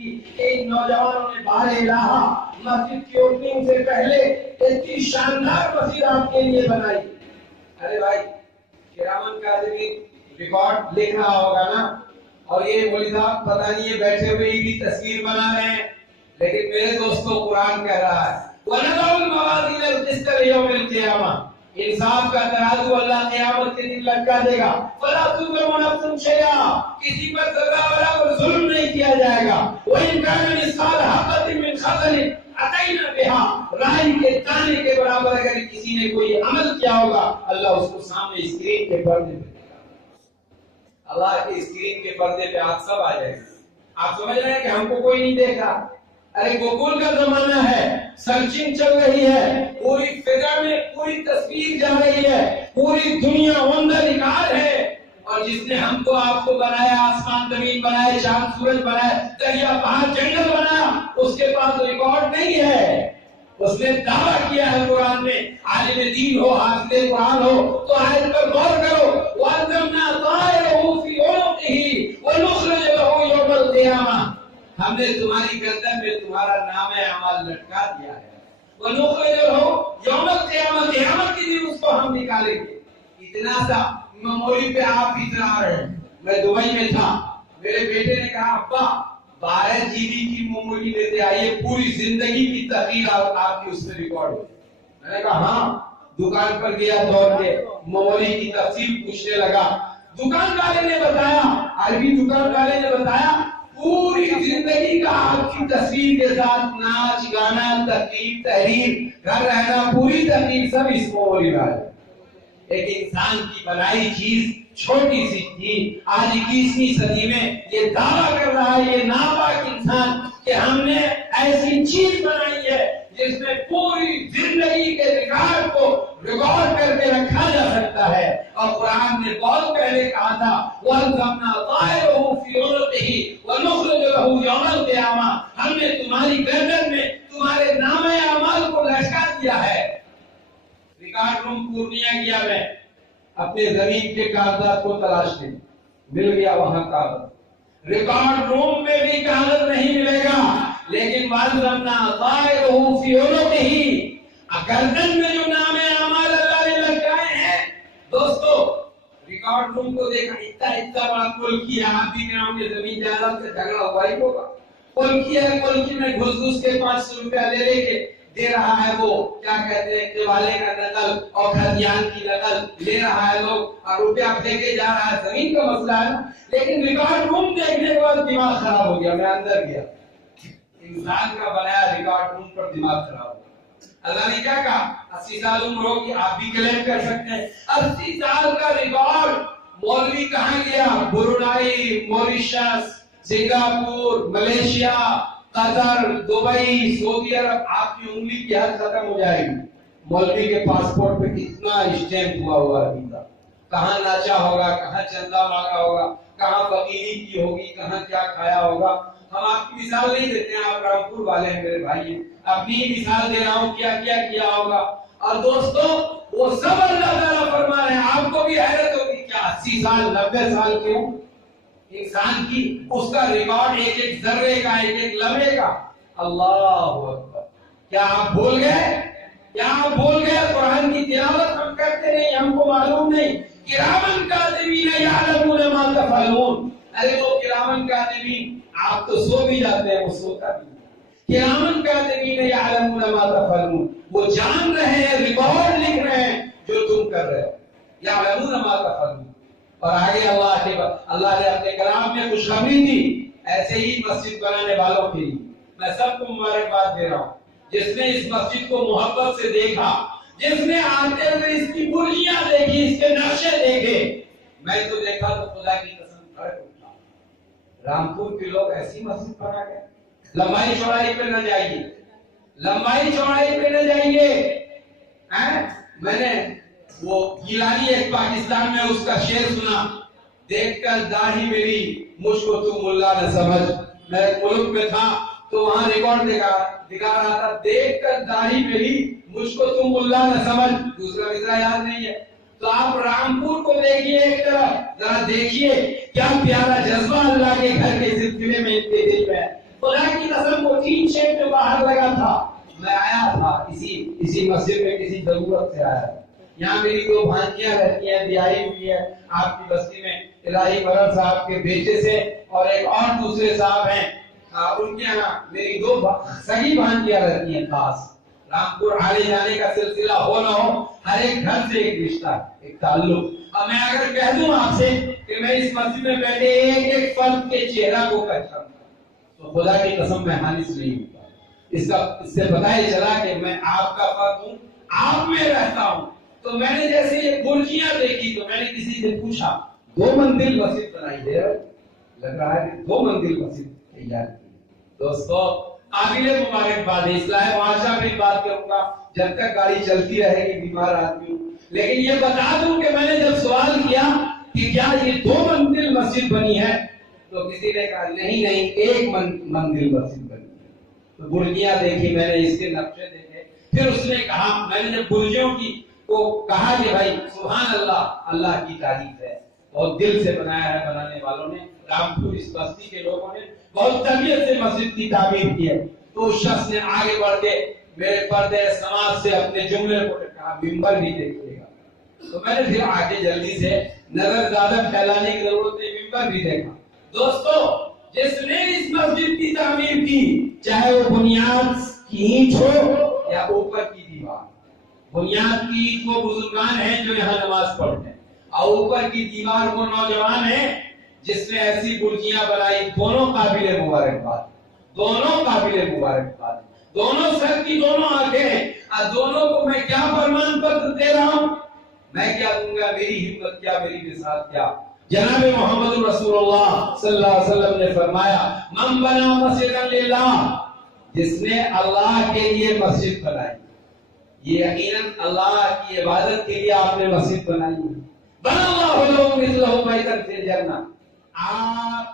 ایک نوجوانوں نے باہر الہا مسجد کی اوپننگ سے پہلے اتنی شاندار مسجد آپ کے لیے بنائی. ارے بھائی کرامن کاتبین ریکارڈ لکھ رہا ہوگا نا, اور یہ مولوی صاحب پتہ نہیں یہ بیٹھے ہوئے بھی تصویر بنا رہے ہیں, لیکن میرے دوستوں قرآن کہہ رہا ہے وَنَضَعُ الْمَوَازِينَ الْقِسْطَ لِيَوْمِ الْقِيَامَةِ, انصاف کا ترازو اللہ قیامت کے دن لٹکا دے گا. فَلَا تُظْلَمُ نَفْسٌ شَيْئًا, کسی پر ذرہ برابر ظلم نہیں کیا جائے گا. وَإِنْ كَانَ مِثْقَالَ حَبَّةٍ مِّنْ خَردَلٍ أَتَيْنَا بِهَا, رائی کے دانے کے برابر اگر کسی نے کوئی عمل کیا ہوگا اللہ اس کو سامنے اسکرین کے پردے پہ دے گا. اللہ کے اسکرین کے پردے پہ آپ سب آ جائیں گے. آپ سمجھ رہے ہیں کہ ہم کو کوئی نہیں دیکھ رہا. ارے گوگل کا زمانہ ہے, سرچنگ چل رہی ہے, پوری فضا میں پوری تصویر جا رہی ہے, پوری دنیا آن دا ریکارڈ ہے. اور جس نے ہم کو آپ کو بنایا, آسمان زمین بنائے, چاند سورج بنائے, دریا پہاڑ جنگل بنایا, اس کے پاس ریکارڈ نہیں ہے. اس نے دعویٰ کیا ہے قرآن میں, عالم دین ہو, حافظ قرآن ہو تو آیت پر غور کرو. وَأَلْزَمْنَا طَائِرَهُ فِي عُنُقِهِ وَنُخْرِجُ لَهُ يَوْمَ الْقِيَامَةِ, ہم نے تمہاری گردن میں تمہارا نام اعمال لٹکا دیا ہے. وَنُخْرِجُ لَهُ يَوْمَ الْقِيَامَةِ, قیامت کے دن اس کو ہم نکالیں گے. اتنا سا میموری پہ آپ اتنا آ رہے ہیں. میں دبئی میں تھا, میرے بیٹے نے کہا ابا 12 GB کی میموری لیتے آئیے, پوری زندگی کی تحریر آپ کی اس میں ریکارڈ ہو. میں نے کہا ہاں. دکان پر گیا دوڑ کے, میموری کی تفصیل پوچھنے لگا. دکان والے نے بتایا, عربی دکان والے نے بتایا پوری زندگی کا آپ کی تصویر کے ساتھ ناچ گانا تقریر تحریر گھر رہنا پوری تقریر سب اس میموری میں ہے. ایک انسان کی بنائی چیز چھوٹی سی تھی, آج 21ویں صدی میں یہ دعویٰ کر رہا ہے یہ ناپاک انسان کہ ہم نے ایسی چیز بنائی ہے جس میں پوری زندگی کے ریکارڈ کو ریکارڈ کر کے رکھا جا سکتا ہے. اور قرآن نے بہت پہلے کہا تھا وَأَلْزَمْنَا طَائِرَهُ فِي عُنُقِهِ وَنُخْرِجُ لَهُ يَوْمَ الْقِيَامَةِ, ہم نے تمہاری گردن میں تمہارے نام اعمال کو لٹکا دیا ہے. ریکارڈ روم پورنیہ گیا, میں اپنے زمین کے کاغذات کو تلاش کی, مل گیا وہاں کاغذ. ریکارڈ روم میں بھی کاغذ نہیں ملے گا, لیکن وَأَلْزَمْنَا طَائِرَهُ فِي عُنُقِهِ, گردن میں جو نام اعمال اللہ نے لٹکائے ہیں. دوستو ریکارڈ روم کو دیکھا, اتنا بڑا کلکی ہے. آپ بھی گراؤں کے زمین جائیداد سے جھگڑا ہوا ہی ہوگا. کلکی ہے, کلکی میں گھس کے 500 روپیہ لے کے دے رہا ہے, وہ کیا کہتے ہیں دیوالے کا نقل اور کھدیان کی نقل لے رہا ہے لوگ, اور روپیہ پھینکے جا رہا ہے. زمین کا مسئلہ ہے نا, لیکن ریکارڈ روم دیکھنے کے بعد دماغ خراب ہو گیا. میں اندر گیا, انسان کا بنایا ریکارڈ روم پر دماغ خراب ہو گیا. اللہ نے کیا کہا 80 سال عمر ہوگی آپ بھی کلیم کر سکتے ہیں. 80 سال کا ریکارڈ مولوی کہاں گیا, برونائی, موریشس, سنگاپور, ملیشیا, قطر, دبئی, سعودی عرب. آپ کی انگلی کی حد ختم ہو جائے گی. مولوی کے پاسپورٹ پہ کتنا اسٹیمپ ہوا ہے, کہاں ناچا ہوگا, کہاں چندہ مانگا ہوگا, کہاں فقیری کی ہوگی, کہاں کیا کھایا ہوگا. ہم آپ کی مثال نہیں دیتے ہیں, آپ رامپور والے ہیں میرے بھائی, اپنی مثال دے رہا ہوں کیا کیا ہوگا. اور دوستو وہ سب اللہ تعالیٰ فرما رہے ہیں. آپ کو بھی حیرت ہوگی کیا 80 سال 90 سال کے ہوں انسان کی, اس کا ریکارڈ ایک ایک ذرے کا, ایک ایک لمحے کا. اللہ اکبر. کیا آپ بھول گئے قرآن کی تلاوت ہم کرتے نہیں, ہم کو معلوم نہیں. کرامن کاتبین یعلمون ما تفعلون. ارے وہ کرامن کاتبین, آپ تو سو بھی جاتے ہیں, وہ سوتا بھی. کرامن کاتبین یعلمون ما تفعلون, وہ جان رہے ہیں, ریکارڈ لکھ رہے ہیں جو تم کر رہے ہو. یعلمون ما تفعلون. اور آگے اللہ نے اپنے کلام میں خوشخبری دی ایسے ہی مسجد بنانے والوں کی. میں سب کو مبارکباد دے رہا ہوں جس نے اس مسجد کو محبت سے دیکھا, جس نے آتے ہوئے اس کی برجیاں دیکھی, اس کے نقشے دیکھے. میں تو دیکھا تو خدا کی قسم کھڑے اٹھا. رامپور کے لوگ ایسی مسجد بنا گئے. لمبائی چوڑائی پہ نہ جائیے, لمبائی چوڑائی پہ نہ جائیے. میں نے وہ گیلانی ایک پاکستان میں اس کا شعر سنا, دیکھ کر داڑھی میری مجھ کو تو ملا نہ سمجھ. میں ایک ملک میں تھا تو وہاں ریکارڈ دکھا رہا تھا, دیکھ کر داڑھی میری مجھ کو تم ملا نہ سمجھ. دوسرا مصرع یاد نہیں ہے. تو آپ رامپور کو دیکھیے ایک طرف, ذرا دیکھیے کیا پیارا جذبہ اللہ کے گھر کے سلسلے میں ان کے دل میں. خدا باہر لگا تھا، میں آیا تھا اسی مسجد میں کسی ضرورت سے آیا. یہاں میری 2 بھانجیاں رہتی ہیں، بیاہی ہوئی ہے آپ کی بستی میں، الہی مرل صاحب کے بیٹے سے، اور ایک اور دوسرے صاحب ہیں ان کے یہاں میری 2 سگی بھانجیاں رہتی ہیں. خاص رامپور آنے جانے کا سلسلہ ہو نہ ہو، ہر ایک گھر سے ایک رشتہ، ایک تعلق. اب میں اگر کہہ دوں آپ سے کہ میں اس مسجد میں بیٹھے ایک ایک فرد کے چہرہ کو پہچانتا ہوں، تو خدا کی قسم میں حانث نہیں ہوتا. اس سے پتہ ہی چلا کہ میں آپ کا فرد ہوں، آپ میں رہتا ہوں. تو میں نے جیسے یہ برجیاں دیکھی تو میں نے کسی سے پوچھا 2 منزل مسجد بنائی ہے، لگ رہا ہے کہ 2 منزل مسجد تیار کی. دوستو قابل مبارکباد ہے. اصلاح معاشرہ میں بات کروں گا جب تک گاڑی چلتی رہے گی، بیمار آدمی ہوں. لیکن یہ بتا دوں کہ میں نے جب سوال کیا کہ کیا یہ 2 منزل مسجد بنی ہے، تو کسی نے کہا نہیں 1 منزل مسجد بنی ہے. تو برجیاں دیکھی میں نے، اس کے نقشے دیکھے. پھر اس نے کہا، میں نے جب برجیوں کی کو کہا کہ بھائی سبحان اللہ، اللہ کی تعریف ہے، بہت دل سے بنایا ہے بنانے والوں نے، رامپور اس بستی کے لوگوں نے بہت طبیعت سے مسجد کی تعمیر کی ہے. تو اس شخص نے آگے بڑھ کے میرے پردے سماج سے اپنے جملے کو کہا ممبر بھی دیکھیے گا. تو میں نے پھر آگے جلدی سے نظر زیادہ پھیلانے کی ضرورت ہے، ممبر بھی دیکھا. دوستو جس نے اس مسجد کی تعمیر کی، چاہے وہ بنیاد کی اینٹ ہو یا اوپر کی دیوار، بنیاد کی اینٹ وہ بزرگان ہیں جو یہاں نماز پڑھتے ہیں، اور اوپر کی دیوار وہ نوجوان ہیں جس نے ایسی برجیاں بنائی. دونوں قابل مبارکباد، دونوں قابل مبارکباد. دونوں سر کی دونوں آنکھیں ہیں. دونوں کو میں کیا فرمان پتر دے رہا ہوں، میں کیا دوں گا، میری ہمت کیا، میری بساط کیا. جناب محمد رسول اللہ صلی اللہ علیہ وسلم نے فرمایا من بنا مسجدا للہ، جس نے اللہ کے لیے مسجد بنائی، یہ یقیناً اللہ کی عبادت کے لیے آپ نے مسجد بنائی ہے. بنا اللہ لہ مثلہ بیتا فی الجنہ، آپ